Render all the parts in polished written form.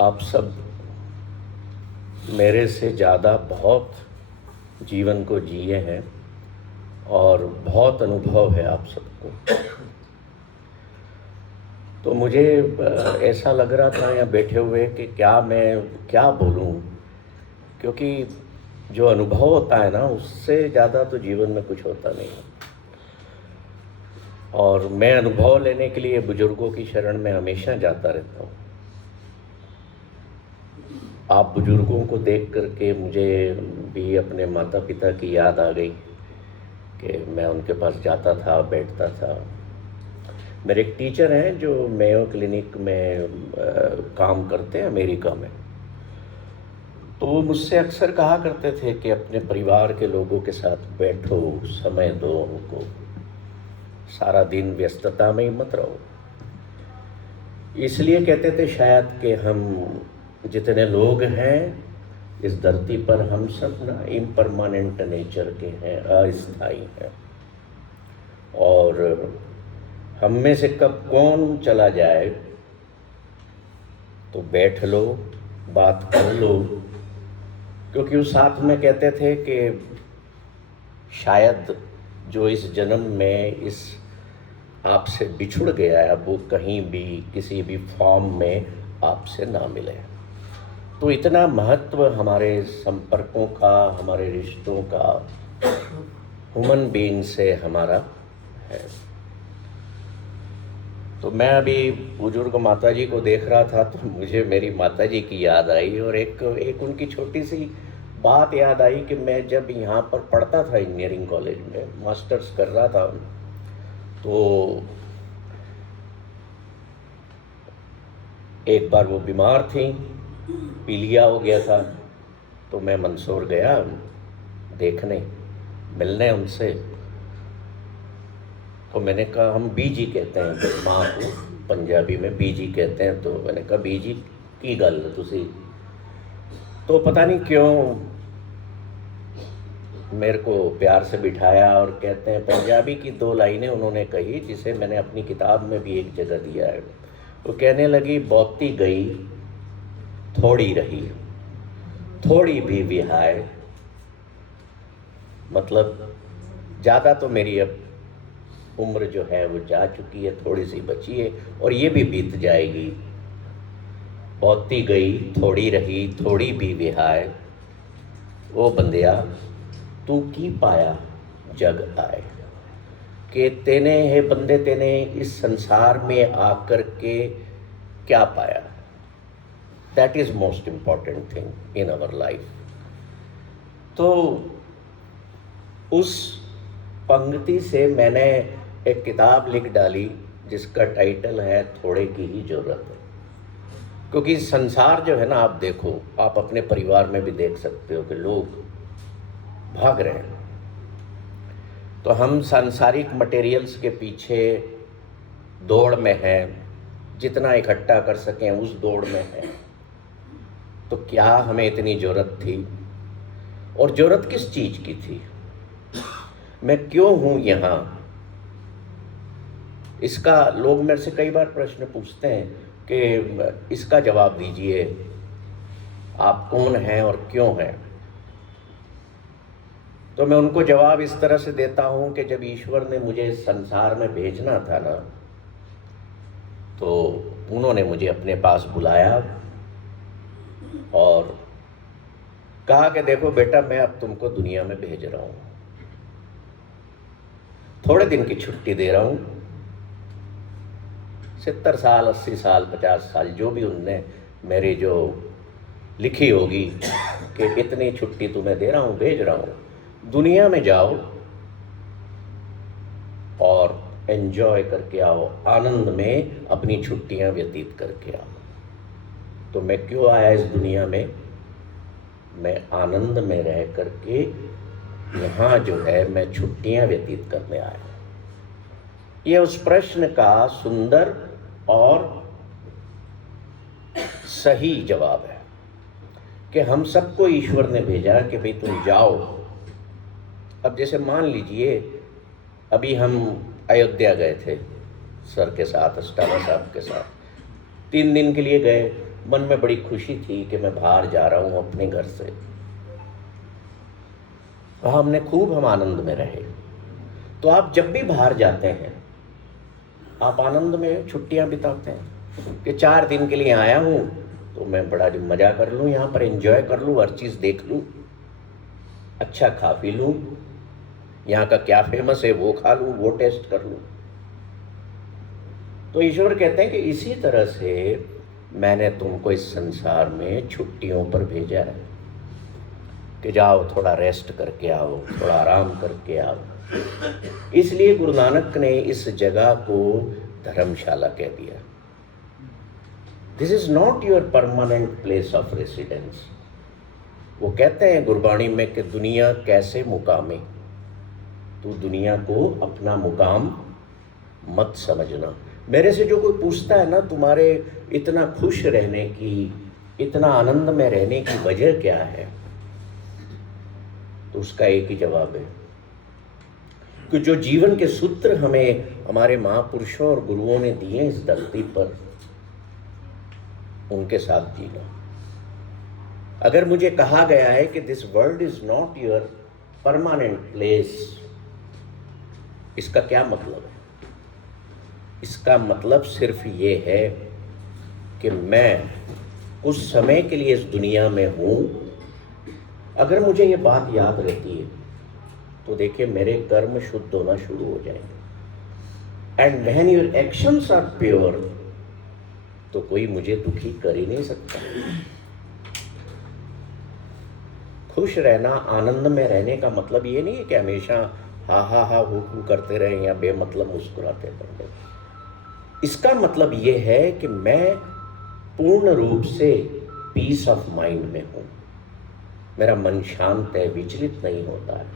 आप सब मेरे से ज़्यादा बहुत जीवन को जिए हैं और बहुत अनुभव है आप सबको। तो मुझे ऐसा लग रहा था यहाँ बैठे हुए कि मैं क्या बोलूँ, क्योंकि जो अनुभव होता है ना उससे ज़्यादा तो जीवन में कुछ होता नहीं है। और मैं अनुभव लेने के लिए बुजुर्गों की शरण में हमेशा जाता रहता हूँ। आप बुजुर्गों को देख करके मुझे भी अपने माता पिता की याद आ गई कि मैं उनके पास जाता था, बैठता था। मेरे एक टीचर हैं जो मेयो क्लिनिक में काम करते हैं अमेरिका में। तो वो मुझसे अक्सर कहा करते थे कि अपने परिवार के लोगों के साथ बैठो, समय दो उनको, सारा दिन व्यस्तता में ही मत रहो। इसलिए कहते थे शायद कि हम जितने लोग हैं इस धरती पर, हम सब ना इम्परमानेंट नेचर के हैं, अस्थायी हैं, और हम में से कब कौन चला जाए तो बैठ लो, बात कर लो। क्योंकि उस साथ में कहते थे कि शायद जो इस जन्म में इस आपसे बिछुड़ गया है, अब वो कहीं भी किसी भी फॉर्म में आपसे ना मिले। तो इतना महत्व हमारे संपर्कों का, हमारे रिश्तों का, ह्यूमन बीइंग से हमारा है। तो मैं अभी बुजुर्ग माताजी को देख रहा था तो मुझे मेरी माताजी की याद आई, और एक उनकी छोटी सी बात याद आई कि मैं जब यहाँ पर पढ़ता था इंजीनियरिंग कॉलेज में, मास्टर्स कर रहा था, तो एक बार वो बीमार थी, पीलिया हो गया था। तो मैं मंदसौर गया देखने, मिलने उनसे। तो मैंने कहा, हम बीजी कहते हैं माँ को, पंजाबी में बीजी कहते हैं। तो मैंने कहा, बीजी की गल तुसी? तो पता नहीं क्यों मेरे को प्यार से बिठाया, और कहते हैं पंजाबी की 2 लाइनें उन्होंने कही जिसे मैंने अपनी किताब में भी एक जगह दिया है। वो कहने लगी, बहुती गई थोड़ी रही, थोड़ी भी विहाय। मतलब ज़्यादा तो मेरी अब उम्र जो है वो जा चुकी है, थोड़ी सी बची है और ये भी बीत जाएगी। बहुती गई थोड़ी रही, थोड़ी भी विहाय। ओ बंदिया तू की पाया जग आए। कि तेने है बंदे, तेने इस संसार में आकर के क्या पाया? That is most important thing in our life. तो उस पंक्ति से मैंने एक किताब लिख डाली जिसका टाइटल है थोड़े की ही जरूरत है। क्योंकि संसार जो है ना, आप देखो, आप अपने परिवार में भी देख सकते हो कि लोग भाग रहे हैं। तो हम सांसारिक मटेरियल्स के पीछे दौड़ में हैं, जितना इकट्ठा कर सकें उस दौड़ में हैं। तो क्या हमें इतनी ज़रूरत थी? और ज़रूरत किस चीज़ की थी? मैं क्यों हूँ यहाँ? इसका लोग मेरे से कई बार प्रश्न पूछते हैं कि इसका जवाब दीजिए, आप कौन हैं और क्यों हैं? तो मैं उनको जवाब इस तरह से देता हूँ कि जब ईश्वर ने मुझे संसार में भेजना था ना, तो उन्होंने मुझे अपने पास बुलाया और कहा कि देखो बेटा, मैं अब तुमको दुनिया में भेज रहा हूँ, थोड़े दिन की छुट्टी दे रहा हूँ। 70 साल, 80 साल, 50 साल, जो भी उनने मेरी जो लिखी होगी कि इतनी छुट्टी तुम्हें दे रहा हूँ, भेज रहा हूँ, दुनिया में जाओ और एंजॉय करके आओ, आनंद में अपनी छुट्टियां व्यतीत करके आओ। तो मैं क्यों आया इस दुनिया में? मैं आनंद में रह करके यहाँ जो है मैं छुट्टियां व्यतीत करने आया। ये उस प्रश्न का सुंदर और सही जवाब है कि हम सबको ईश्वर ने भेजा कि भाई तुम जाओ। अब जैसे मान लीजिए, अभी हम अयोध्या गए थे सर के साथ, अष्टाना साहब के साथ, 3 दिन के लिए गए। मन में बड़ी खुशी थी कि मैं बाहर जा रहा हूँ अपने घर से। वहाँ हम आनंद में रहे। तो आप जब भी बाहर जाते हैं, आप आनंद में छुट्टियाँ बिताते हैं कि 4 दिन के लिए आया हूँ तो मैं बड़ा मज़ा कर लूँ, यहाँ पर एंजॉय कर लूँ, हर चीज़ देख लूँ, अच्छा खा पी लूँ, यहाँ का क्या फेमस है वो खा लूँ, वो टेस्ट कर लूँ। तो ईश्वर कहते हैं कि इसी तरह से मैंने तुमको इस संसार में छुट्टियों पर भेजा है कि जाओ थोड़ा रेस्ट करके आओ, थोड़ा आराम करके आओ। इसलिए गुरु नानक ने इस जगह को धर्मशाला कह दिया। This is not your permanent place of residence. वो कहते हैं गुरबाणी में कि दुनिया कैसे मुकामे, तू दुनिया को अपना मुकाम मत समझना। मेरे से जो कोई पूछता है ना, तुम्हारे इतना खुश रहने की, इतना आनंद में रहने की वजह क्या है, तो उसका एक ही जवाब है कि जो जीवन के सूत्र हमें हमारे महापुरुषों और गुरुओं ने दिए इस धरती पर, उनके साथ जीना। अगर मुझे कहा गया है कि this world is not your permanent place, इसका क्या मतलब है? इसका मतलब सिर्फ ये है कि मैं कुछ समय के लिए इस दुनिया में हूं। अगर मुझे ये बात याद रहती है तो देखिए मेरे कर्म शुद्ध होना शुरू हो जाएंगे। And when your actions are pure, तो कोई मुझे दुखी कर ही नहीं सकता। खुश रहना, आनंद में रहने का मतलब ये नहीं है कि हमेशा हा हा हा हु करते रहे या बेमतलब मुस्कुराते रहे। इसका मतलब ये है कि मैं पूर्ण रूप से पीस ऑफ माइंड में हूं। मेरा मन शांत है, विचलित नहीं होता है,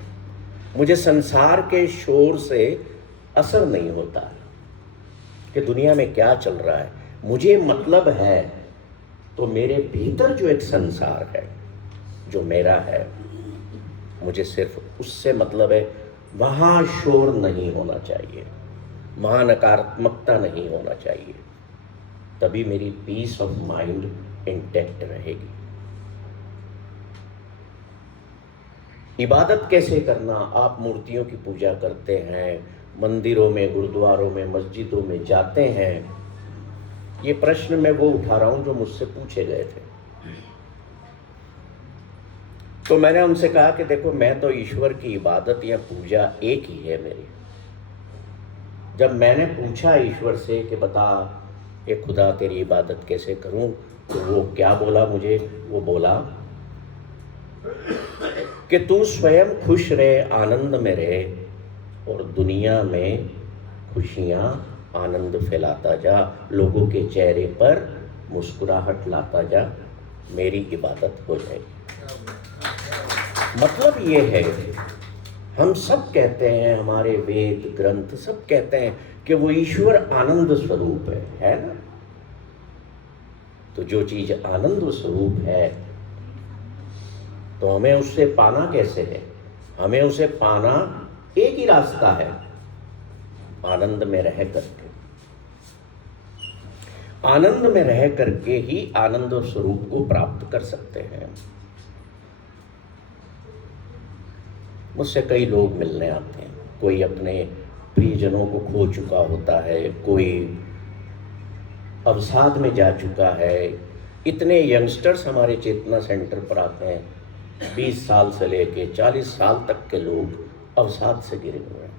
मुझे संसार के शोर से असर नहीं होता है कि दुनिया में क्या चल रहा है। मुझे मतलब है तो मेरे भीतर जो एक संसार है जो मेरा है, मुझे सिर्फ उससे मतलब है। वहां शोर नहीं होना चाहिए, वहां नकारात्मकता नहीं होना चाहिए, तभी मेरी पीस ऑफ माइंड इंटैक्ट रहेगी। इबादत कैसे करना? आप मूर्तियों की पूजा करते हैं, मंदिरों में, गुरुद्वारों में, मस्जिदों में जाते हैं। ये प्रश्न मैं वो उठा रहा हूं जो मुझसे पूछे गए थे। तो मैंने उनसे कहा कि देखो, मैं तो ईश्वर की इबादत या पूजा एक ही है मेरी। जब मैंने पूछा ईश्वर से कि बता कि खुदा तेरी इबादत कैसे करूं, तो वो क्या बोला मुझे? वो बोला कि तू स्वयं खुश रहे, आनंद में रहे और दुनिया में खुशियां, आनंद फैलाता जा, लोगों के चेहरे पर मुस्कुराहट लाता जा, मेरी इबादत हो जाएगी। मतलब ये है, हम सब कहते हैं, हमारे वेद ग्रंथ सब कहते हैं कि वो ईश्वर आनंद स्वरूप है ना? तो जो चीज आनंद स्वरूप है, तो हमें उससे पाना कैसे है? हमें उसे पाना एक ही रास्ता है, आनंद में रह करके। आनंद में रह करके ही आनंद स्वरूप को प्राप्त कर सकते हैं। मुझसे कई लोग मिलने आते हैं, कोई अपने प्रियजनों को खो चुका होता है, कोई अवसाद में जा चुका है। इतने यंगस्टर्स हमारे चेतना सेंटर पर आते हैं, 20 साल से लेके 40 साल तक के लोग अवसाद से गिरे हुए हैं।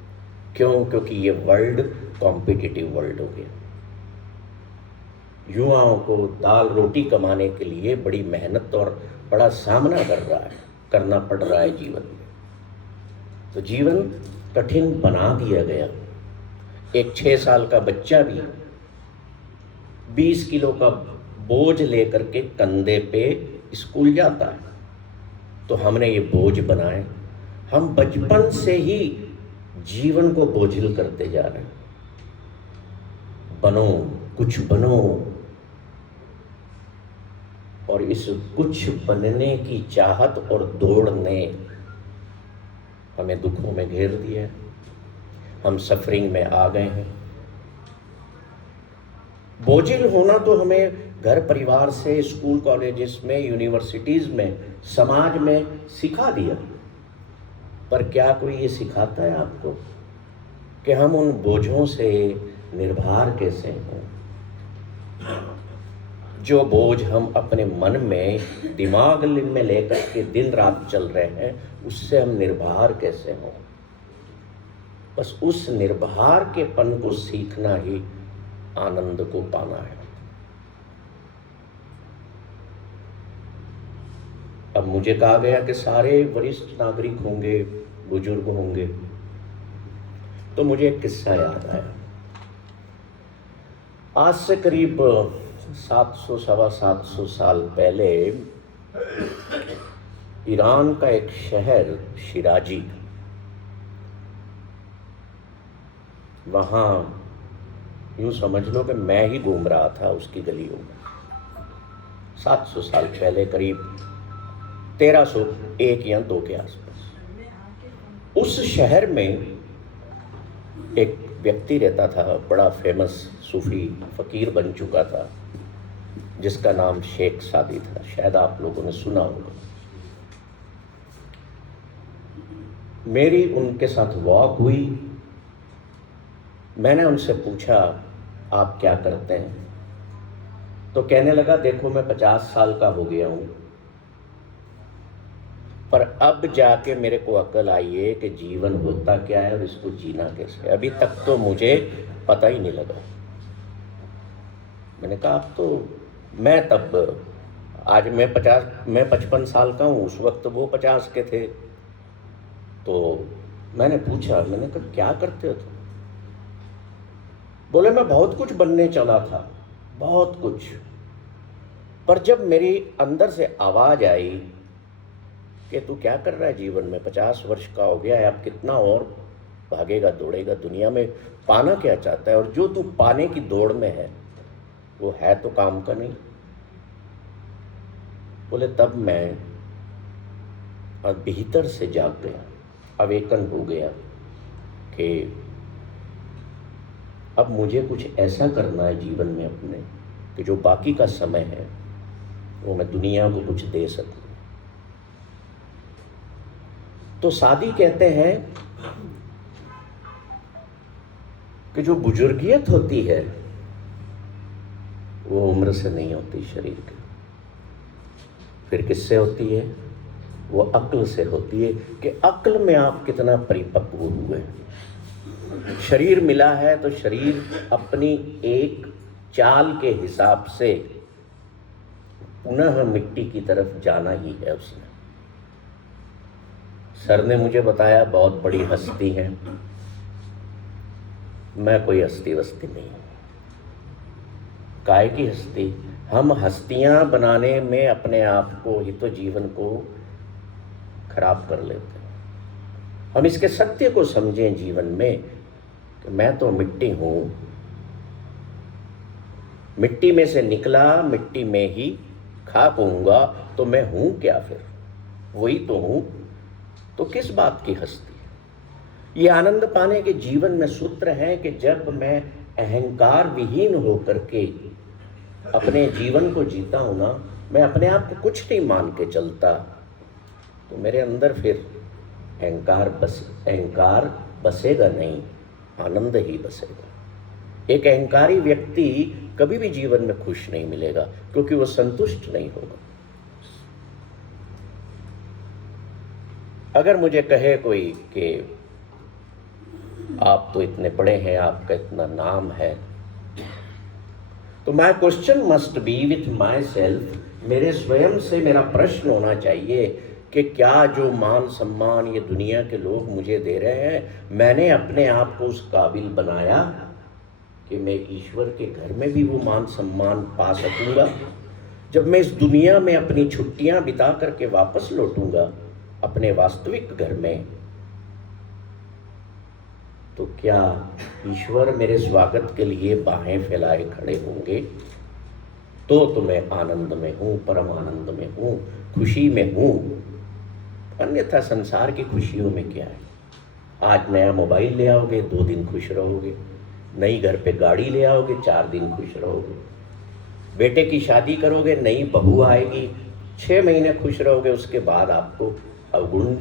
क्यों? क्योंकि ये वर्ल्ड कॉम्पिटिटिव वर्ल्ड हो गया। युवाओं को दाल रोटी कमाने के लिए बड़ी मेहनत और बड़ा सामना करना पड़ रहा है जीवन में। तो जीवन कठिन बना दिया गया। एक 6 साल का बच्चा भी 20 किलो का बोझ लेकर के कंधे पे स्कूल जाता है। तो हमने ये बोझ बनाए, हम बचपन से ही जीवन को बोझिल करते जा रहे हैं। बनो, कुछ बनो, और इस कुछ बनने की चाहत और दौड़ ने हमें दुखों में घेर दिया। हम सफरिंग में आ गए हैं। बोझिल होना तो हमें घर परिवार से, स्कूल कॉलेजेस में, यूनिवर्सिटीज़ में, समाज में सिखा दिया, पर क्या कोई ये सिखाता है आपको कि हम उन बोझों से निर्भर कैसे हों? जो बोझ हम अपने मन में, दिमाग में लेकर के दिन रात चल रहे हैं, उससे हम निर्भर कैसे हों? बस उस निर्भर के पन को सीखना ही आनंद को पाना है। अब मुझे कहा गया कि सारे वरिष्ठ नागरिक होंगे, बुजुर्ग होंगे, तो मुझे एक किस्सा याद आया। आज से करीब 700 सवा 700 साल पहले ईरान का एक शहर शिराजी, वहाँ यूँ समझ लो कि मैं ही घूम रहा था उसकी गलियों में। 700 साल पहले, करीब 1301 या 2 के आसपास, उस शहर में एक व्यक्ति रहता था, बड़ा फेमस सूफी फकीर बन चुका था, जिसका नाम शेख सादी था। शायद आप लोगों ने सुना होगा। मेरी उनके साथ वॉक हुई। मैंने उनसे पूछा, आप क्या करते हैं? तो कहने लगा, देखो मैं 50 साल का हो गया हूँ, पर अब जाके मेरे को अकल आई है कि जीवन होता क्या है और इसको जीना कैसे। अभी तक तो मुझे पता ही नहीं लगा। मैंने कहा, अब तो मैं तब, आज मैं 55 साल का हूँ, उस वक्त वो 50 के थे। तो मैंने पूछा, मैंने कहा क्या करते हो तुम? बोले, मैं बहुत कुछ बनने चला था, बहुत कुछ, पर जब मेरी अंदर से आवाज़ आई कि तू क्या कर रहा है जीवन में, 50 वर्ष का हो गया है, अब कितना और भागेगा दौड़ेगा, दुनिया में पाना क्या चाहता है, और जो तू पाने की दौड़ में है वो है तो काम का नहीं। बोले, तब मैं भीतर से जाग गया, अवेकन हो गया कि अब मुझे कुछ ऐसा करना है जीवन में अपने कि जो बाकी का समय है वो मैं दुनिया को कुछ दे सकूं। तो सादी कहते हैं कि जो बुजुर्गियत होती है वो उम्र से नहीं होती, शरीर की। फिर किससे होती है? वो अक्ल से होती है कि अक्ल में आप कितना परिपक्व हुए। शरीर मिला है तो शरीर अपनी एक चाल के हिसाब से पुनः मिट्टी की तरफ जाना ही है उसने। सर ने मुझे बताया, बहुत बड़ी हस्ती है। मैं कोई हस्ती वस्ती नहीं हूँ। काय की हस्ती? हम हस्तियां बनाने में अपने आप को ही तो, जीवन को खराब कर लेते हैं। हम इसके सत्य को समझें जीवन में कि मैं तो मिट्टी हूँ, मिट्टी में से निकला, मिट्टी में ही खाक होऊंगा, तो मैं हूँ क्या फिर? वही तो हूँ। तो किस बात की हस्ती? ये आनंद पाने के जीवन में सूत्र है कि जब मैं अहंकार विहीन होकर के अपने जीवन को जीता हूँ ना, मैं अपने आप को कुछ नहीं मान के चलता, तो मेरे अंदर फिर अहंकार बसेगा नहीं, आनंद ही बसेगा। एक अहंकारी व्यक्ति कभी भी जीवन में खुश नहीं मिलेगा, क्योंकि वो संतुष्ट नहीं होगा। अगर मुझे कहे कोई कि आप तो इतने बड़े हैं, आपका इतना नाम है, तो my question must be with my self, मेरे स्वयं से मेरा प्रश्न होना चाहिए कि क्या जो मान सम्मान ये दुनिया के लोग मुझे दे रहे हैं, मैंने अपने आप को उस काबिल बनाया कि मैं ईश्वर के घर में भी वो मान सम्मान पा सकूंगा? जब मैं इस दुनिया में अपनी छुट्टियां बिता करके वापस लौटूंगा अपने वास्तविक घर में, तो क्या ईश्वर मेरे स्वागत के लिए बाहें फैलाए खड़े होंगे? तो मैं आनंद में हूँ, परम आनंद में हूँ, खुशी में हूँ। अन्यथा संसार की खुशियों में क्या है? आज नया मोबाइल ले आओगे, 2 दिन खुश रहोगे, नई घर पे गाड़ी ले आओगे, 4 दिन खुश रहोगे, बेटे की शादी करोगे, नई बहू आएगी, 6 महीने खुश रहोगे, उसके बाद आपको अवगुण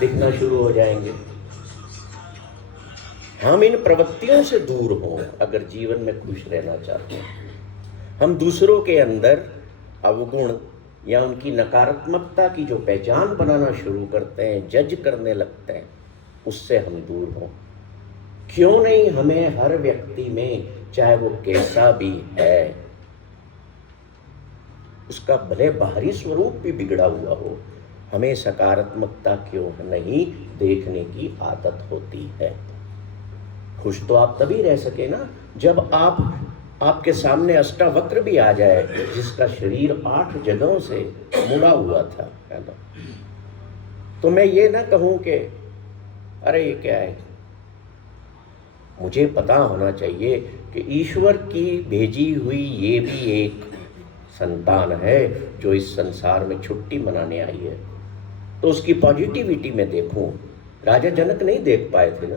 दिखना शुरू हो जाएंगे। हम इन प्रवृत्तियों से दूर हों अगर जीवन में खुश रहना चाहते हैं। हम दूसरों के अंदर अवगुण या उनकी नकारात्मकता की जो पहचान बनाना शुरू करते हैं, जज करने लगते हैं, उससे हम दूर हों। क्यों नहीं हमें हर व्यक्ति में, चाहे वो कैसा भी है, उसका भले बाहरी स्वरूप भी बिगड़ा हुआ हो, हमें सकारात्मकता क्यों नहीं देखने की आदत होती है। खुश तो आप तभी रह सके ना जब आपके सामने अष्टावक्र भी आ जाए, जिसका शरीर 8 जगहों से मुड़ा हुआ था, है ना। तो मैं ये ना कहूं कि अरे ये क्या है। मुझे पता होना चाहिए कि ईश्वर की भेजी हुई ये भी एक संतान है जो इस संसार में छुट्टी मनाने आई है, तो उसकी पॉजिटिविटी में देखूं। राजा जनक नहीं देख पाए थे ना,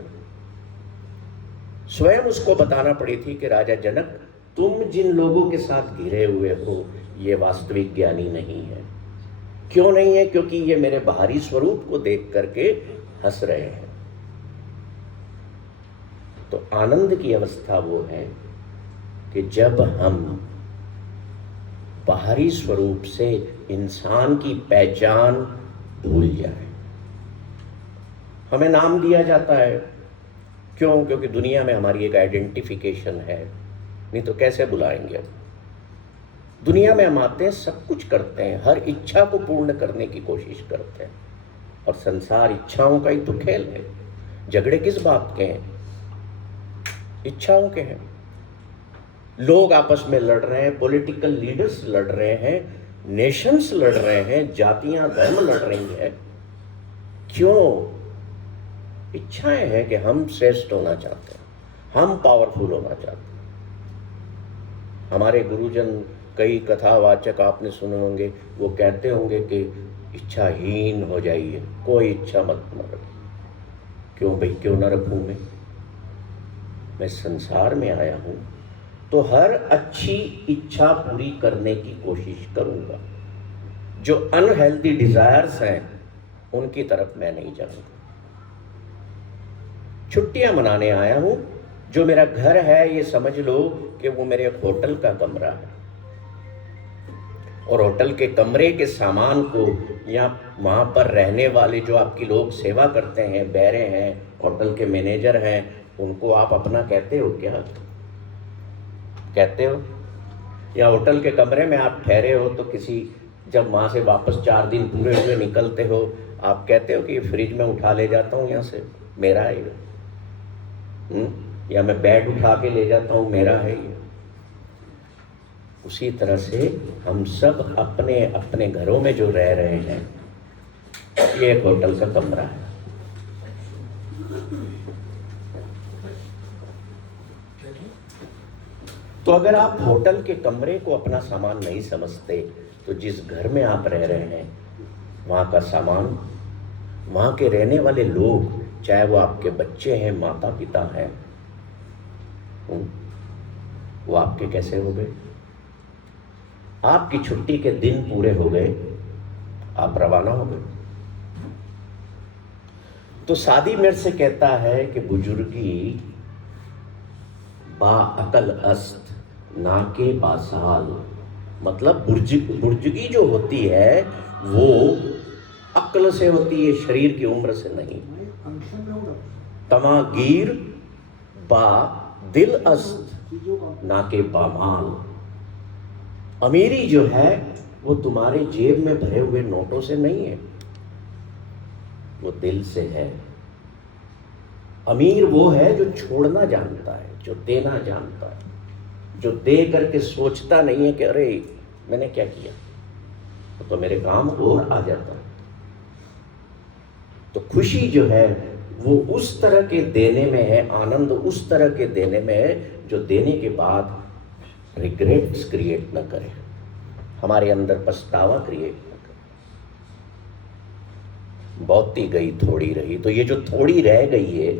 स्वयं उसको बताना पड़ी थी कि राजा जनक, तुम जिन लोगों के साथ घिरे हुए हो ये वास्तविक ज्ञानी नहीं है। क्यों नहीं है? क्योंकि ये मेरे बाहरी स्वरूप को देख करके हंस रहे हैं। तो आनंद की अवस्था वो है कि जब हम बाहरी स्वरूप से इंसान की पहचान भूल जाए। हमें नाम दिया जाता है, क्यों? क्योंकि दुनिया में हमारी एक आइडेंटिफिकेशन है, नहीं तो कैसे बुलाएंगे हम। दुनिया में हम आते हैं, सब कुछ करते हैं, हर इच्छा को पूर्ण करने की कोशिश करते हैं, और संसार इच्छाओं का ही तो खेल है। झगड़े किस बात के हैं? इच्छाओं के हैं। लोग आपस में लड़ रहे हैं, पॉलिटिकल लीडर्स लड़ रहे हैं, नेशंस लड़ रहे हैं, जातियां धर्म लड़ रही हैं। क्यों? इच्छाएं हैं कि हम श्रेष्ठ होना चाहते हैं, हम पावरफुल होना चाहते हैं। हमारे गुरुजन, कई कथावाचक आपने सुने होंगे, वो कहते होंगे कि इच्छाहीन हो जाइए, कोई इच्छा मत रखिए। क्यों भाई, क्यों ना रखूं? मैं संसार में आया हूं तो हर अच्छी इच्छा पूरी करने की कोशिश करूंगा। जो अनहेल्दी डिजायर्स हैं उनकी तरफ मैं नहीं जाऊंगा। छुट्टियां मनाने आया हूं, जो मेरा घर है ये समझ लो कि वो मेरे होटल का कमरा है, और होटल के कमरे के सामान को या वहां पर रहने वाले जो आपकी लोग सेवा करते हैं, बैरे हैं, होटल के मैनेजर हैं, उनको आप अपना कहते हो क्या? कहते हो? या होटल के कमरे में आप ठहरे हो तो किसी, जब वहां से वापस 4 दिन पूरे हुए निकलते हो, आप कहते हो कि ये फ्रिज में उठा ले जाता हूँ, यहाँ से मेरा है ये, या मैं बेड उठा के ले जाता हूँ, मेरा है ये। उसी तरह से हम सब अपने अपने घरों में जो रह रहे हैं, ये एक होटल का कमरा है। तो अगर आप होटल के कमरे को अपना सामान नहीं समझते, तो जिस घर में आप रह रहे हैं वहाँ का सामान, वहाँ के रहने वाले लोग, चाहे वो आपके बच्चे हैं, माता पिता हैं, वो आपके कैसे हो गए? आपकी छुट्टी के दिन पूरे हो गए, आप रवाना हो गए। तो सादी मेरे से कहता है कि बुजुर्गी बा अकल अस्त नाके बासाल, मतलब बुजुर्गी जो होती है वो अक्ल से होती है, शरीर की उम्र से नहीं। तमागीर बा दिल अस्त नाके बामाल, अमीरी जो है वो तुम्हारे जेब में भरे हुए नोटों से नहीं है, वो दिल से है। अमीर वो है जो छोड़ना जानता है, जो देना जानता है, जो दे करके सोचता नहीं है कि अरे मैंने क्या किया, तो मेरे काम और आ जाता है। तो खुशी जो है वो उस तरह के देने में है, आनंद उस तरह के देने में है जो देने के बाद रिग्रेट्स क्रिएट न करे, हमारे अंदर पछतावा क्रिएट न करे। बहुती गई थोड़ी रही, तो ये जो थोड़ी रह गई है,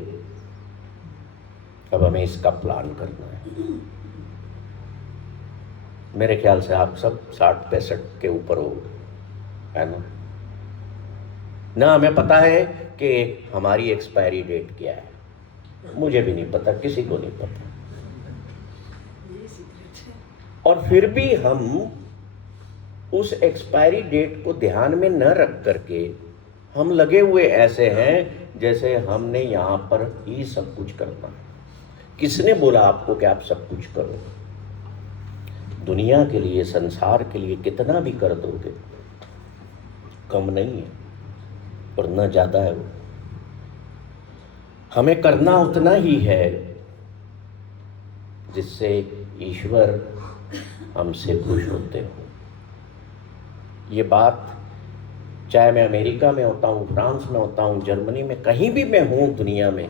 अब हमें इसका प्लान करना है। मेरे ख्याल से आप सब 60-65 के ऊपर हो, है ना हमें पता है कि हमारी एक्सपायरी डेट क्या है, मुझे भी नहीं पता, किसी को नहीं पता। और फिर भी हम उस एक्सपायरी डेट को ध्यान में न रख करके हम लगे हुए ऐसे हैं जैसे हमने यहाँ पर ही सब कुछ करना है। किसने बोला आपको कि आप सब कुछ करो? दुनिया के लिए, संसार के लिए कितना भी कर दोगे कम नहीं है, और न ज्यादा है वो। हमें करना उतना ही है जिससे ईश्वर हमसे खुश होते हो। ये बात चाहे मैं अमेरिका में होता हूँ, फ्रांस में होता हूँ, जर्मनी में, कहीं भी मैं हूँ दुनिया में,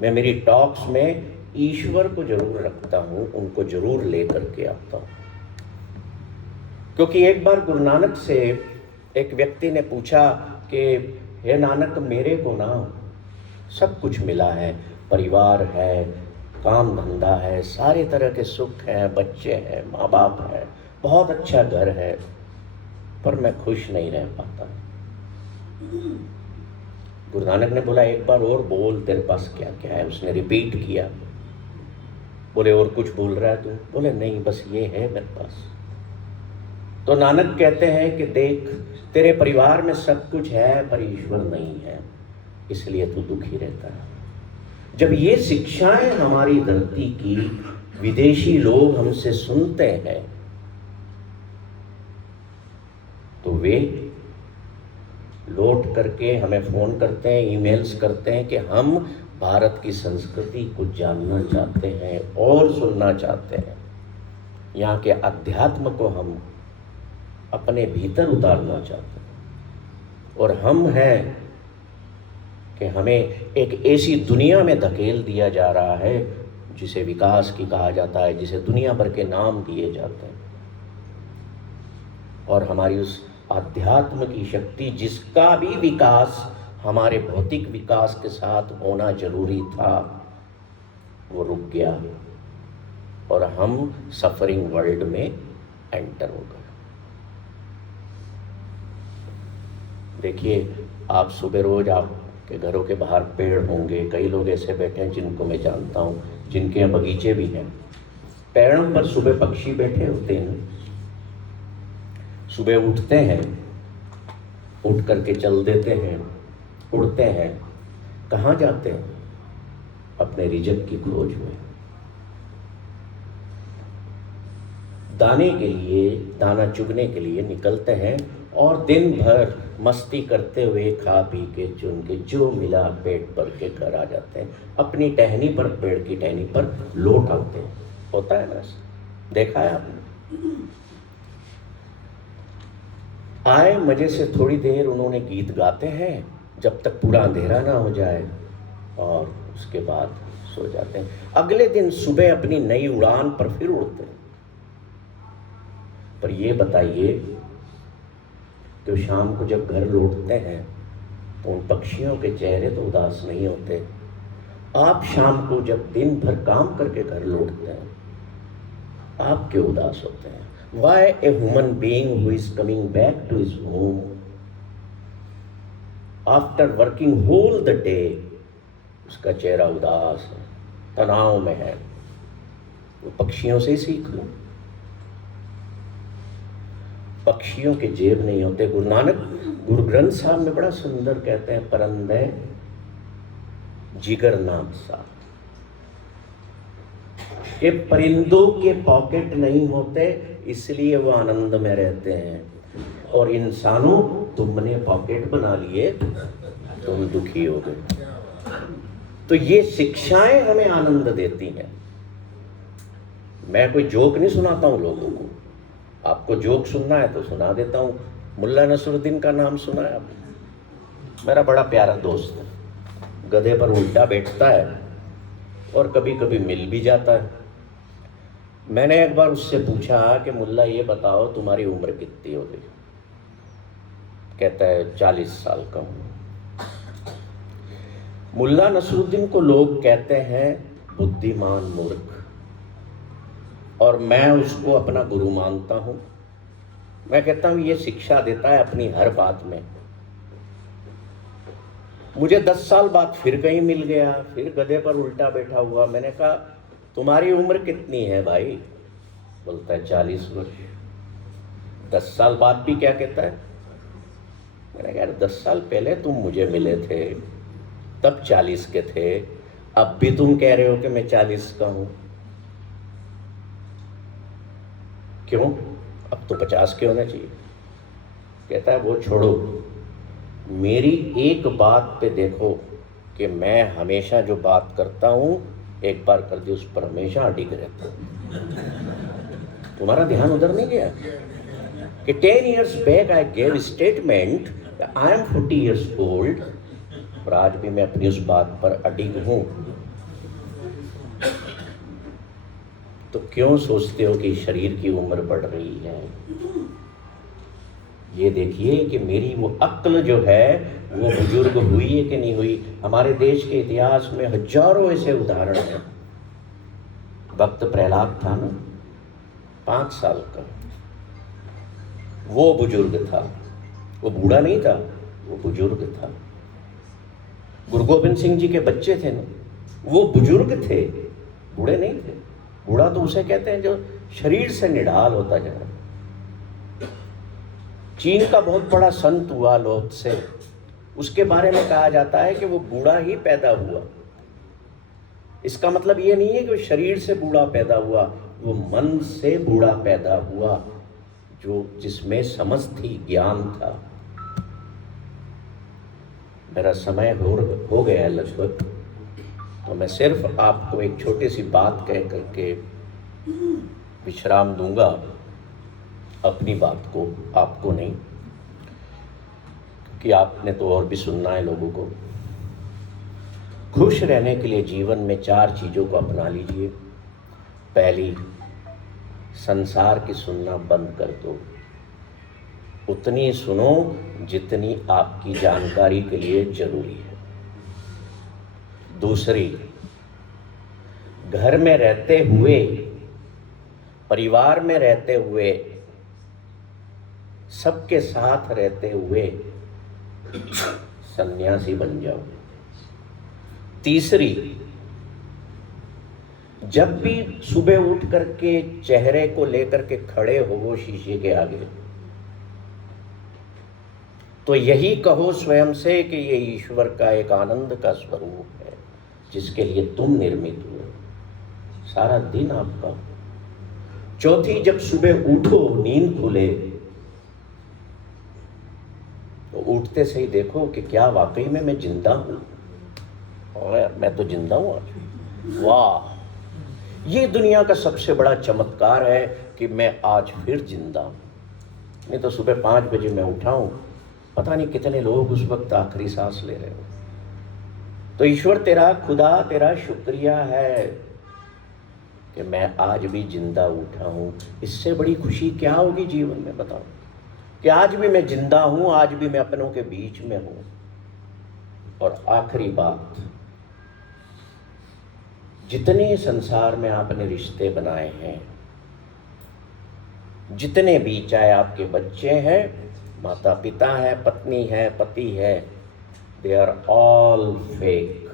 मैं मेरी टॉक्स में ईश्वर को जरूर रखता हूँ, उनको जरूर लेकर के आता हूँ। क्योंकि एक बार गुरु नानक से एक व्यक्ति ने पूछा कि हे नानक, मेरे को ना सब कुछ मिला है, परिवार है, काम धंधा है, सारे तरह के सुख हैं, बच्चे हैं, माँ बाप है, बहुत अच्छा घर है, पर मैं खुश नहीं रह पाता। गुरु नानक ने बोला एक बार और बोल, तेरे पास क्या क्या है? उसने रिपीट किया। बोले और कुछ बोल रहा है तू? बोले नहीं, बस ये है मेरे पास। तो नानक कहते हैं कि देख, तेरे परिवार में सब कुछ है पर ईश्वर नहीं है, इसलिए तू दुखी रहता है। जब ये शिक्षाएं हमारी धरती की विदेशी लोग हमसे सुनते हैं तो वे लौट करके हमें फ़ोन करते हैं, ईमेल्स करते हैं कि हम भारत की संस्कृति को जानना चाहते हैं और सुनना चाहते हैं, यहाँ के अध्यात्म को हम अपने भीतर उतारना चाहते हैं। और हम हैं कि हमें एक ऐसी दुनिया में धकेल दिया जा रहा है जिसे विकास की कहा जाता है, जिसे दुनिया भर के नाम दिए जाते हैं, और हमारी उस अध्यात्म की शक्ति, जिसका भी विकास हमारे भौतिक विकास के साथ होना जरूरी था, वो रुक गया और हम सफरिंग वर्ल्ड में एंटर हो गए। देखिए, आप सुबह रोज आपके घरों के बाहर पेड़ होंगे, कई लोग ऐसे बैठे हैं जिनको मैं जानता हूँ, जिनके यहाँ बगीचे भी हैं। पेड़ों पर सुबह पक्षी बैठे होते हैं, सुबह उठते हैं, उठ करके चल देते हैं, उड़ते हैं, कहाँ जाते हैं? अपने रिजक की खोज में, दाने के लिए, दाना चुगने के लिए निकलते हैं और दिन भर मस्ती करते हुए, खा पी के, चुन के, जो मिला पेट भर के घर आ जाते हैं, अपनी टहनी पर, पेड़ की टहनी पर लौट आते हैं। होता है ना, देखा है आपने? आए मजे से थोड़ी देर उन्होंने गीत गाते हैं जब तक पूरा अंधेरा ना हो जाए, और उसके बाद सो जाते हैं। अगले दिन सुबह अपनी नई उड़ान पर फिर उड़ते हैं। पर ये बताइए कि शाम को जब घर लौटते हैं तो उन पक्षियों के चेहरे तो उदास नहीं होते। आप शाम को जब दिन भर काम करके घर लौटते हैं, आप क्यों उदास होते हैं? Why a human being who is coming back to his home after working whole the day, उसका चेहरा उदास है, तनाव में है? वो पक्षियों से ही सीख लो। पक्षियों के जेब नहीं होते। गुरु नानक गुरु ग्रंथ साहब में बड़ा सुंदर कहते हैं, परंदे जिगर नाम सा, कि परिंदों के पॉकेट नहीं होते इसलिए वो आनंद में रहते हैं, और इंसानों तुमने पॉकेट बना लिए, तुम दुखी हो गए। तो ये शिक्षाएं हमें आनंद देती हैं। मैं कोई जोक नहीं सुनाता हूँ लोगों को, आपको जोक सुनना है तो सुना देता हूँ। मुल्ला नसरुद्दीन का नाम सुना है आपने? मेरा बड़ा प्यारा दोस्त है, गधे पर उल्टा बैठता है और कभी कभी मिल भी जाता है। मैंने एक बार उससे पूछा कि मुल्ला ये बताओ तुम्हारी उम्र कितनी हो गई? कहता है 40 साल का हूँ। मुल्ला नसरुद्दीन को लोग कहते हैं बुद्धिमान मूर्ख, और मैं उसको अपना गुरु मानता हूँ। मैं कहता हूँ ये शिक्षा देता है अपनी हर बात में। मुझे 10 साल बाद फिर कहीं मिल गया, फिर गधे पर उल्टा बैठा हुआ। मैंने कहा तुम्हारी उम्र कितनी है भाई? बोलता है 40 वर्ष। 10 साल बाद भी क्या कहता है? मैंने कहा यार 10 साल पहले तुम मुझे मिले थे, तब 40 के थे, अब भी तुम कह रहे हो कि मैं 40 का हूं, क्यों? अब तो 50 के होना चाहिए। कहता है वो छोड़ो, मेरी एक बात पे देखो कि मैं हमेशा जो बात करता हूं, एक बार कर दी उस पर हमेशा अडिग रहता हूं। तुम्हारा ध्यान उधर नहीं गया कि 10 years back I gave statement I am 40 years old, और आज भी मैं अपनी उस बात पर अडिग हूं। तो क्यों सोचते हो कि शरीर की उम्र बढ़ रही है? ये देखिए कि मेरी वो अक्ल जो है वो बुजुर्ग हुई है कि नहीं हुई। हमारे देश के इतिहास में हजारों ऐसे उदाहरण हैं। वक्त प्रहलाद था ना, 5 साल का, वो बुजुर्ग था, वो बूढ़ा नहीं था, वो बुजुर्ग था। गुरु गोविंद सिंह जी के बच्चे थे ना, वो बुजुर्ग थे, बूढ़े नहीं थे। बूढ़ा तो उसे कहते हैं जो शरीर से निढाल होता जा रहा है। चीन का बहुत बड़ा संत हुआ लोग से, उसके बारे में कहा जाता है कि वो बूढ़ा ही पैदा हुआ। इसका मतलब ये नहीं है कि वो शरीर से बूढ़ा पैदा हुआ, वो मन से बूढ़ा पैदा हुआ, जो जिसमें समझ थी, ज्ञान था। मेरा समय हो गया है लगभग, तो मैं सिर्फ आपको एक छोटी सी बात कह करके विश्राम दूंगा, अपनी बात को, आपको नहीं, कि आपने तो और भी सुनना है लोगों को। खुश रहने के लिए जीवन में 4 चीज़ों को अपना लीजिए। पहली, संसार की सुनना बंद कर दो, उतनी सुनो जितनी आपकी जानकारी के लिए जरूरी है। दूसरी, घर में रहते हुए, परिवार में रहते हुए, सबके साथ रहते हुए सन्यासी बन जाओ। तीसरी, जब भी सुबह उठ करके चेहरे को लेकर के खड़े हो वो शीशे के आगे, तो यही कहो स्वयं से कि ये ईश्वर का एक आनंद का स्वरूप है जिसके लिए तुम निर्मित हुए, सारा दिन आपका। चौथी, जब सुबह उठो, नींद खुले, तो उठते से ही देखो कि क्या वाकई में मैं जिंदा हूं। और मैं तो जिंदा हूं आज, वाह, ये दुनिया का सबसे बड़ा चमत्कार है कि मैं आज फिर जिंदा हूं। नहीं तो सुबह 5 बजे मैं उठा हूं, पता नहीं कितने लोग उस वक्त आखिरी सांस ले रहे हो। तो ईश्वर तेरा, खुदा तेरा शुक्रिया है कि मैं आज भी जिंदा उठा हूं। इससे बड़ी खुशी क्या होगी जीवन में, बताओ, कि आज भी मैं जिंदा हूं, आज भी मैं अपनों के बीच में हूं। और आखिरी बात, जितने संसार में आपने रिश्ते बनाए हैं, जितने भी, चाहे आपके बच्चे हैं, माता पिता है, पत्नी है, पति है, दे आर ऑल फेक।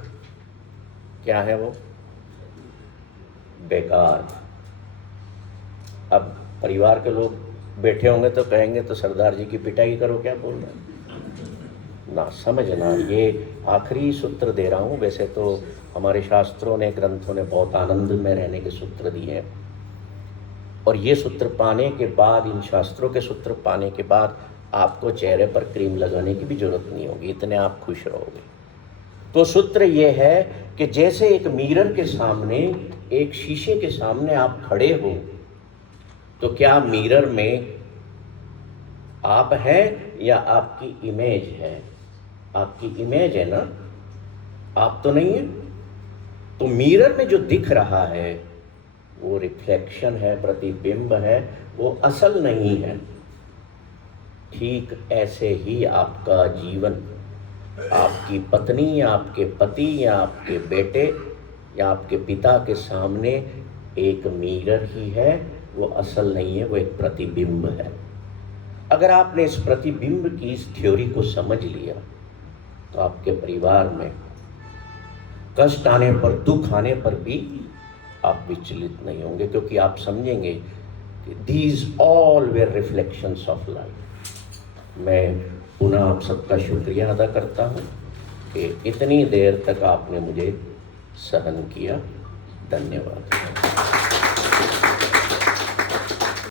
क्या है वो? बेकार। अब परिवार के लोग बैठे होंगे तो कहेंगे तो सरदार जी की पिटाई करो, क्या बोल रहे हैं ना, समझना। ये आखिरी सूत्र दे रहा हूँ। वैसे तो हमारे शास्त्रों ने, ग्रंथों ने बहुत आनंद में रहने के सूत्र दिए हैं, और ये सूत्र पाने के बाद, इन शास्त्रों के सूत्र पाने के बाद आपको चेहरे पर क्रीम लगाने की भी जरूरत नहीं होगी, इतने आप खुश रहोगे। तो सूत्र ये है कि जैसे एक मिरर के सामने, एक शीशे के सामने आप खड़े हो, तो क्या मिरर में आप हैं या आपकी इमेज है? आपकी इमेज है ना, आप तो नहीं है। तो मिरर में जो दिख रहा है वो रिफ्लेक्शन है, प्रतिबिंब है, वो असल नहीं है। ठीक ऐसे ही आपका जीवन, आपकी पत्नी या आपके पति या आपके बेटे या आपके पिता के सामने एक मिरर ही है, वो असल नहीं है, वो एक प्रतिबिंब है। अगर आपने इस प्रतिबिंब की इस थ्योरी को समझ लिया तो आपके परिवार में कष्ट आने पर, दुख आने पर भी आप विचलित नहीं होंगे, क्योंकि आप समझेंगे कि these all where reflections of life. मैं पुनः आप सबका शुक्रिया अदा करता हूँ कि इतनी देर तक आपने मुझे सहन किया। धन्यवाद।